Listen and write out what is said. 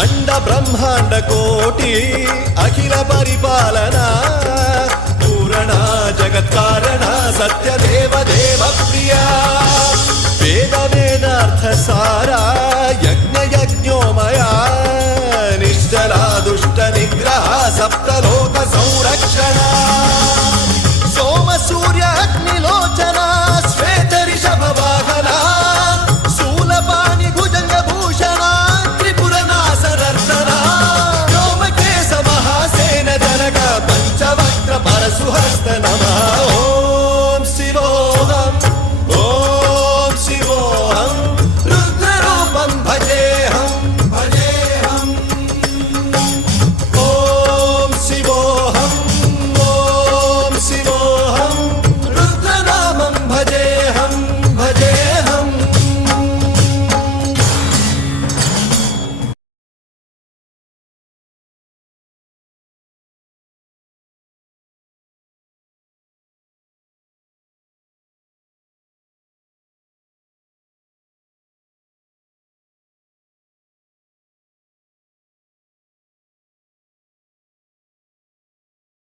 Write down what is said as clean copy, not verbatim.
అండ బ్రహ్మాండ కోటి అఖిల పరిపాలన పూరణ జగత్కారణ సత్యదేవ దేవ ప్రియ వేద వేదార్థ సారా యజ్ఞ యజ్ఞోమయ